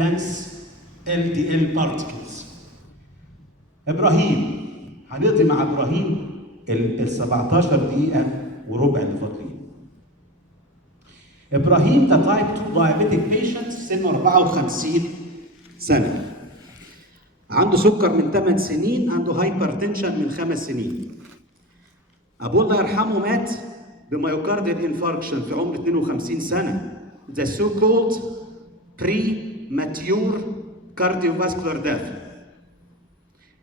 dense LDL particles. ابراهيم هنقضي مع ابراهيم ال 17 دقيقة وربع اللي فاضلين. ابراهيم ده تايب 2 diabetic patient سنه 54 سنة. عنده سكر من 8 سنين، عنده هايبرتنشن من 5 سنين. أبوه الله يرحمه مات بميوكارديال انفاركشن في عمر 52 سنة. The so-called premature cardiovascular death.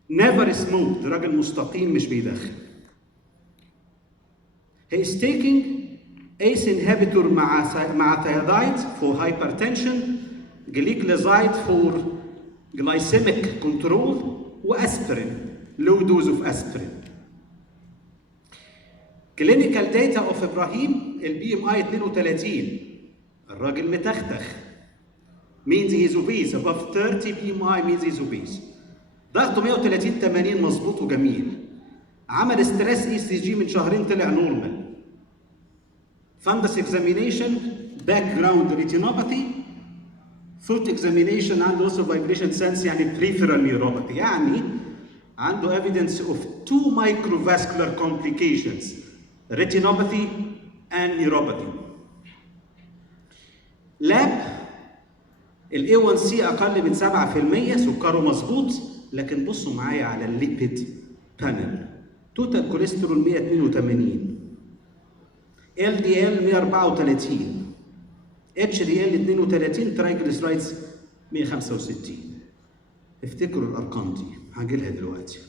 Never smoked، راجل مستقيم مش بيدخن. He is taking ACE inhibitor مع thiazide for hypertension، gliclazide for glycemic control، وأسبرين، low dose of aspirin. Clinical data of إبراهيم الBMI 32، الراجل متختخ means he is obese، above 30 BMI means he is obese. ضغطه 130/80 مظبوط وجميل. عمل ستريس ECG من شهرين طلع نورمال. fundus examination background retinopathy. foot examination عنده also vibration sense يعني peripheral neuropathy، يعني عنده evidence of 2 microvascular complications retinopathy and neuropathy. lab ال A1C أقل من 7%، سكره مظبوط، لكن بصوا معايا على الليبيد بانل. توتال كوليسترول 182، LDL 134، HDL 32، ترايجليسرايدز 165. افتكروا الأرقام دي هجيلها دلوقتي.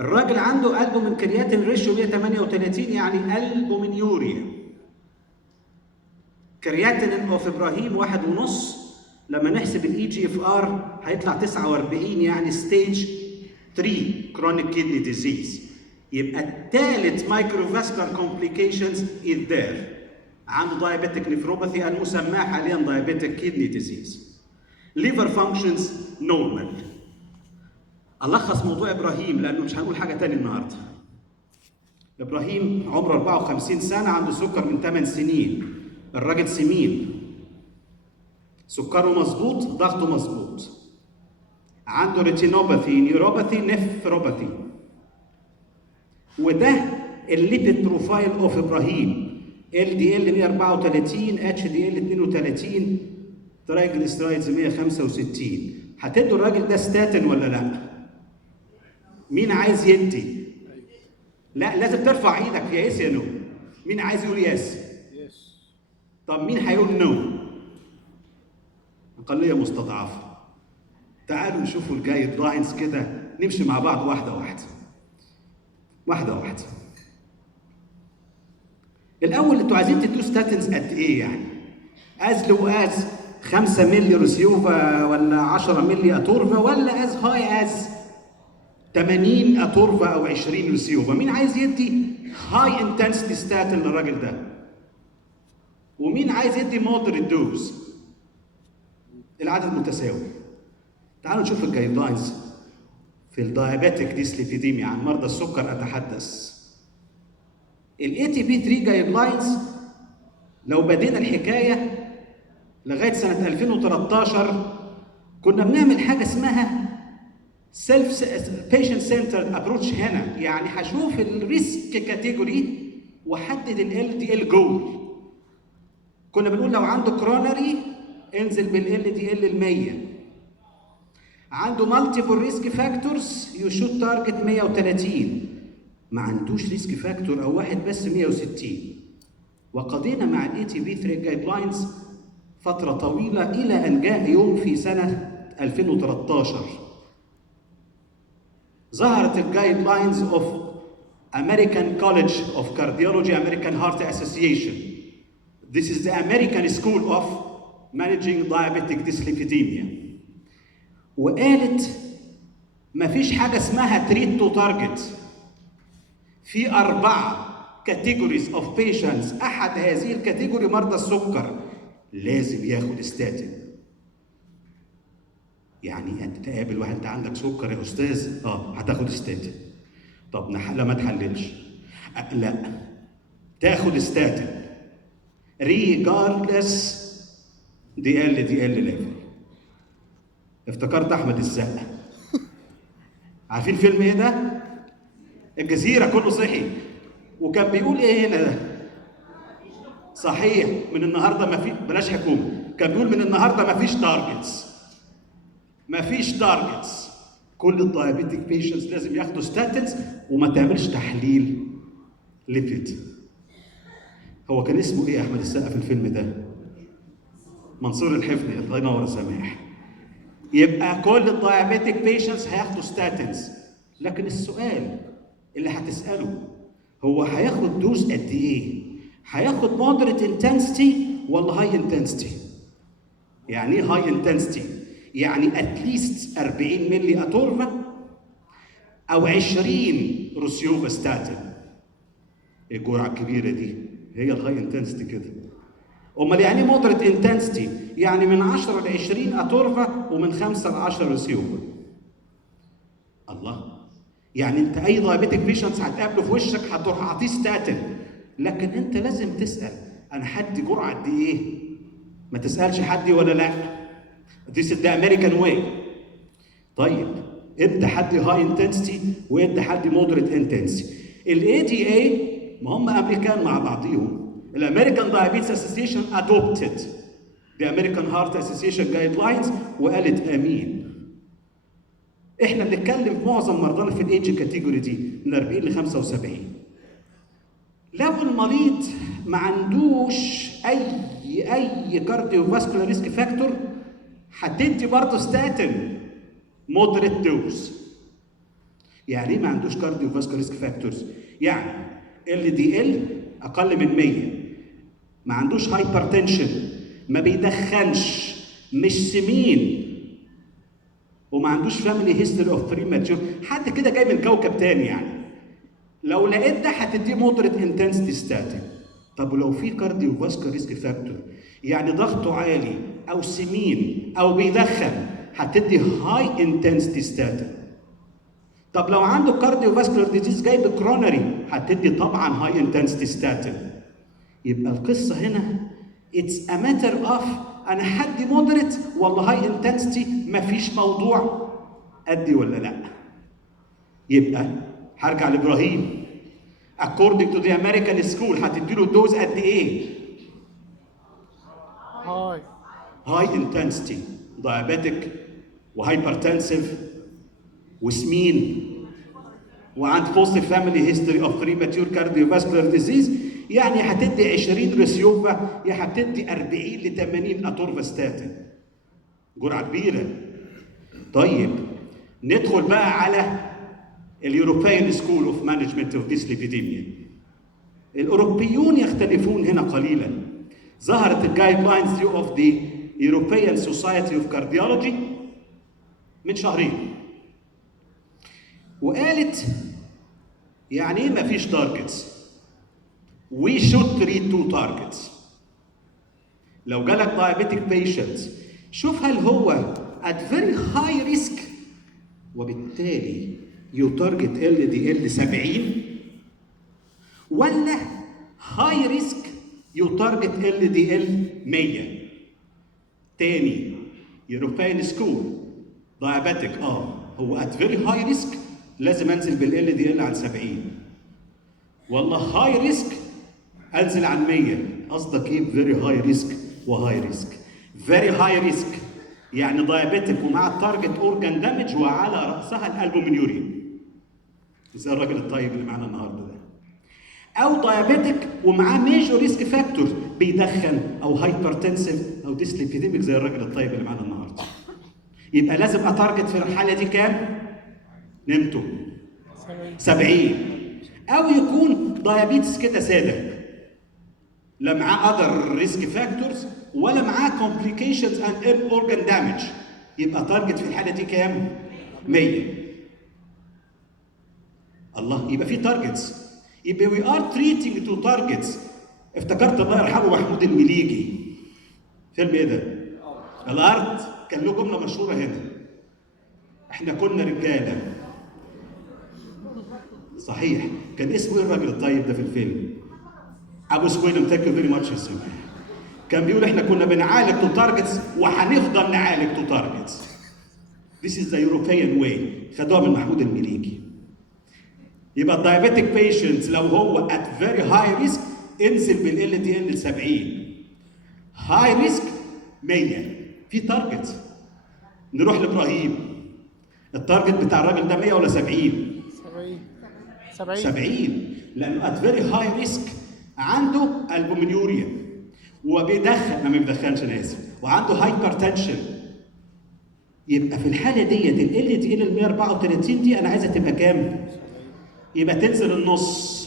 الراجل عنده ألبومين كرياتين ريشيو 138، يعني ألبومينيوريا. كرياتين اوف ابراهيم 1.5، لما نحسب الاي جي اف ار هيطلع 49، يعني ستيج 3 كرونيك كيدني ديزيز. يبقى الثالث مايكروفاسكولار كومبليكيشنز از ذير. عنده دايابيتيك نيفروباثي المسماه حاليا دايابيتيك كيدني ديزيز. ليفر فانكشنز نورمال. الخص موضوع ابراهيم لانه مش هنقول حاجه ثانيه النهارده. ابراهيم عمره 54 سنه، عنده سكر من 8 سنين. الراجل سمين، سكره مظبوط، ضغطه مظبوط. عنده ريتينوباثي، نيوروباثي، نفروباثي. وده الليبيد بروفايل اوف ابراهيم. LDL 134، HDL 32، ترايجليسرايدز 165. هتدوا الراجل ده ستاتين ولا لا؟ مين عايز يدي؟ لا لازم ترفع ايدك يا يس يا نو. مين عايز يقول يس؟ طب مين هيقول نو؟ أقلية مستضعفة. تعالوا نشوفوا الجايد لاينز كده، نمشي مع بعض واحدة واحدة. واحدة واحدة. الأول أنتوا عايزين تدوا ستاتنز قد إيه يعني؟ از لو از 5 مللي روسيوفا ولا 10 مللي أتورفا، ولا از هاي از 80 أتورفا أو 20 روسيوفا؟ مين عايز يدي هاي انتنسيتي ستاتن للراجل ده؟ ومين عايز يدي مودريت دوز؟ العدد متساوي. تعالوا نشوف الجايد لاينز في الدايابيتيك ديسليبيديميا عن مرضى السكر اتحدث. الاي تي بي 3 جايد لاينز لو بدينا الحكايه لغايه سنه 2013 كنا بنعمل حاجه اسمها سيلف بيشنت سنترد ابروتش. هنا يعني هشوف الريسك كاتيجوري واحدد ال دي ال جول. كنا بنقول لو عنده كرونري انزل بالال دي ال ال 100. عنده مالتيبل ريسك فاكتورز يو شود تارجت 130. ما عندوش ريسك فاكتور او واحد بس 160. وقضينا مع الاي تي بي 3 جايد لاينز فتره طويله الى ان جاء يوم في سنه 2013 ظهرت الجايد لاينز اوف American College of Cardiology American Heart Association. This is the American School of Managing Diabetic Dyslipidemia. وقالت مفيش حاجة اسمها treat to target. في 4 categories of patients. أحد هذه الكاتيجوري مرضى السكر لازم ياخد ستاتين. يعني أنت تقابل واحد أنت عندك سكر يا أستاذ، هتاخد ستاتين. طب لا ما تحللش. لا تاخد ستاتين regardless دي ال level. افتكرت احمد السقا. عارفين فيلم ايه ده؟ الجزيره كله صحي، وكان بيقول ايه هنا ده؟ صحيح، من النهارده ما في، بلاش حكومه، كان بيقول من النهارده ما فيش تارجتس. ما فيش تارجتس. كل الدايابيتيك بيشنتس لازم ياخدوا ستاتنز وما تعملش تحليل ليبيد. هو كان اسمه ايه احمد السقا في الفيلم ده؟ منصور الحفني، الله ينور سماح. يبقى كل الدايابيتيك بيشنتس هياخدوا ستاتنز، لكن السؤال اللي هتساله هو هياخد دوز قد ايه؟ هياخد مودريت انتنسيتي ولا هاي انتنسيتي؟ يعني ايه هاي انتنسيتي؟ يعني اتليست 40 ملي اتورفا او 20 روسيوفاستاتين. الجرعه الكبيره دي هي الهاي انتنسيتي كده. امال يعني ايه مودريت انتنسيتي؟ يعني من 10 ل 20 اتورفا ومن 5 ل 10 روسيوفا. الله، يعني انت اي دايابيتيك بيشنتس هتقابله في وشك هتروح عاطيه ستاتين، لكن انت لازم تسال انا هدي جرعه قد ايه؟ ما تسالش هدي ولا لا. This is the American way. طيب ادي حد هاي انتنسيتي وادي حد مودريت انتنسيتي. الاي دي اي ما هم امريكان مع بعضيهم. الامريكان دايابيتس اسوسيشن ادوبتد the American Heart Association guidelines وقالت امين. احنا بنتكلم في معظم مرضانا في الايدج كاتيجوري دي من 40 ل 75. لو المريض ما عندوش اي كارديو فاسكولار ريسك فاكتور هتدي برضه ستاتين مودريت دوز. يعني ايه ما عندوش كارديو فاسكولار ريسك فاكتورز؟ يعني ال دي ال اقل من 100، ما عندوش هايبرتنشن، ما بيدخنش، مش سمين، وما عندوش فاميلي هيستوري اوف بريماتشور، حد كده جاي من كوكب تاني يعني. لو لقيت ده هتديه مودريت انتنسيتي ستاتين. طب ولو في كارديو فاسكولار ريسك فاكتور يعني ضغطه عالي او سمين او بيدخن هتدي هاي انتنسيتي ستاتين. طب لو عنده كارديو فاسكولار ديزيز جاي بكرونري هتدي طبعا هاي انتنسيتي ستاتين. يبقى القصه هنا اتس ا ماتر اوف انا هدي مودريت ولا هاي انتنسيتي، مفيش موضوع ادي ولا لا. يبقى هرجع لابراهيم. according to the American school هتديله دوز قد ايه؟ هاي انتنسيتي، دايابيتك وهايبرتنسيف وسمين وعند بوزيتيف فاميلي هيستوري اوف بريماتيور كارديوفاسكولار ديزيز، يعني هتدي 20 ريسيوفا يا هتدي 40 ل 80 اتورفاستاتين. جرعه كبيره. طيب ندخل بقى على اليوروبيان سكول اوف مانجمنت اوف ديسليبيديميا. الاوروبيون يختلفون هنا قليلا. ظهرت الجايد لاينز دي اوف ذا يوروبيان سوسايتي اوف كارديولوجي من شهرين، وقالت يعني ايه مفيش تارجتس؟ We should treat two targets. لو جالك diabetic patient شوف هل هو at very high risk وبالتالي يتارجت LDL 70 ولا high risk يتارجت LDL 100. تاني European school diabetic هو at very high risk لازم انزل بال LDL عن 70 والله high risk انزل عن 100. قصدك ايه فيري هاي ريسك وهاي ريسك؟ فيري هاي ريسك يعني دايابيتك ومع التارجت اورجان دامج وعلى راسها الالبومينيوريا زي الراجل الطيب اللي معانا النهارده ده، او دايابيتك ومعاه ميجور ريسك فاكتور بيدخن او هايبرتنسيف او ديسليبيديميك زي الراجل الطيب اللي معانا النهارده. يبقى لازم اتارجت في الحاله دي كام؟ نمتوا 70. او يكون دايابيتس كده ساده لا معاه اذر ريسك فاكتورز ولا معاه كومبليكيشنز اند اورجان دامج، يبقى تارجت في الحاله دي كام؟ 100. الله، يبقى في تارجتس. يبقى وي ار تريتنج تو تارجتس. افتكرت الله يرحمه محمود المليجي، فيلم ايه ده؟ الارض. كان له جمله مشهوره هنا، احنا كنا رجاله. صحيح، كان اسمه ايه الراجل الطيب ده في الفيلم؟ ابو سويلم. ثانك يو فيري ماتش يا سيدي. كان بيقول احنا كنا بنعالج تو تارجتس وهنفضل نعالج تو تارجتس. This is the European way. خدوها من محمود المليجي. يبقى الدايابيتك بيشنت لو هو at very high risk انزل بالال دي ال 70. هاي ريسك 100. في تارجت. نروح لابراهيم. التارجت بتاع الراجل ده 100 ولا 70؟ 70 لانه at very high risk عنده البومينيوريا وبيدخن ما بيدخنش انا اسف وعنده هايبرتنشن. يبقى في الحاله ديت ال دي ال 134 دي انا عايزها تبقى كام؟ يبقى تنزل النص.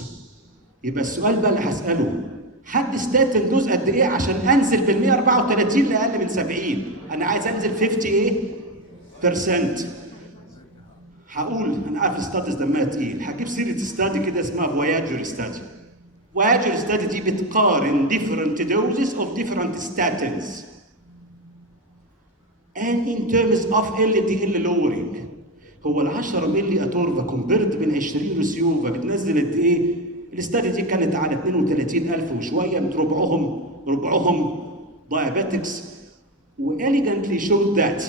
يبقى السؤال بقى اللي هساله حد ستاتين دوز قد ايه عشان انزل بال 134 لاقل من 70؟ انا عايز انزل 50 ايه؟ % هقول انا عارف الستاديز دمها تقيل، هجيب سيره ستادي كده اسمها فواياجر ستادي. فواياجر ستادي دي بتقارن different doses of different statins and in terms of LDL lowering. هو ال 10 مللي اتورفا كومبيرد من 20 ريسيوفا بتنزل قد ايه؟ الاستادي دي كانت على 32,000 وشويه، ربعهم دايابيتكس، واليجنتلي شود ذات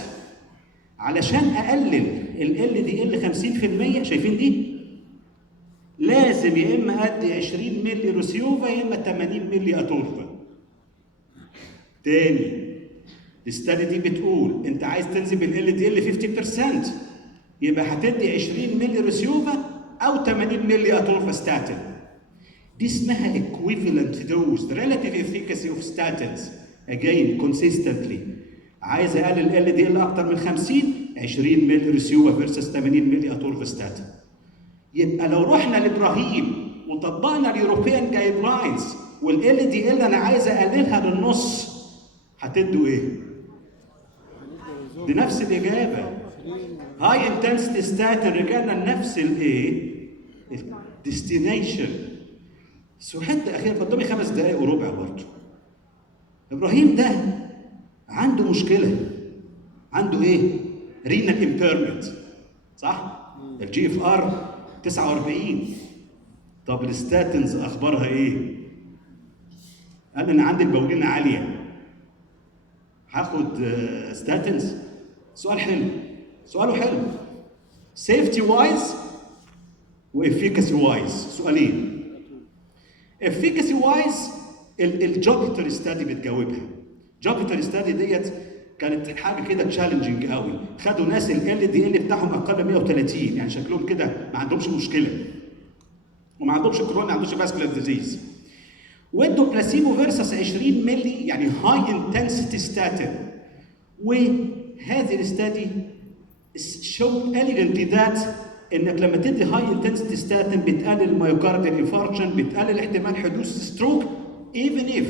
علشان اقلل ال دي ال 50%. شايفين دي؟ لازم يا اما ادي 20 مللي ريسيوفا يا اما 80 مللي اتورفا. تاني الاستادي دي بتقول انت عايز تنزل بال دي ال 50% يبقى هتدي 20 مللي ريسيوفا او 80 مللي اتورفا ستاتين. دي اسمها equivalent dose relative efficacy of statins. again consistently عايز اقلل ال دي ال اكتر من 50 20 مللي ريسيوفا فيرسس 80 مللي اتورفا ستاتين. يبقى لو رحنا لابراهيم وطبقنا اليوروبيان جايد لاينز والال دي ال انا عايز اقللها للنص هتدوا ايه؟ دي نفس الاجابه. هاي انتنسيتي ستاتين رجعنا لنفس الايه؟ الديستنيشن. بس حته اخيره قدامي 5 دقائق وربع برضه. ابراهيم ده عنده مشكله. عنده ايه؟ رينال امبيرمنت صح؟ الجي اف ار 49. طب الستاتنز اخبارها ايه؟ قال انا عندي البولينه عاليه هاخد ستاتنز؟ سؤال حلو، سؤاله حلو. سيفتي وايز وافيكاسي وايز، سؤالين. افيكاسي وايز الجوبيتر ستادي بتجاوبها. جوبيتر ستادي ديت كانت حاجه كده تشالنجينج قوي. خدوا ناس ال دي ال بتاعهم اقل من 130 يعني شكلهم كده ما عندهمش مشكله وما عندهمش كورونا، ما عندهمش فاسكولار ديزيز، وادوا بلاسيبو فيرسس 20 مللي يعني هاي انتنسيتي ستاتين. وهذه الاستادي شو اليجنتلي ذات انك لما تدي هاي انتنسيتي ستاتين بتقلل المايوكارديال انفاركشن، بتقلل احتمال حدوث ستروك even if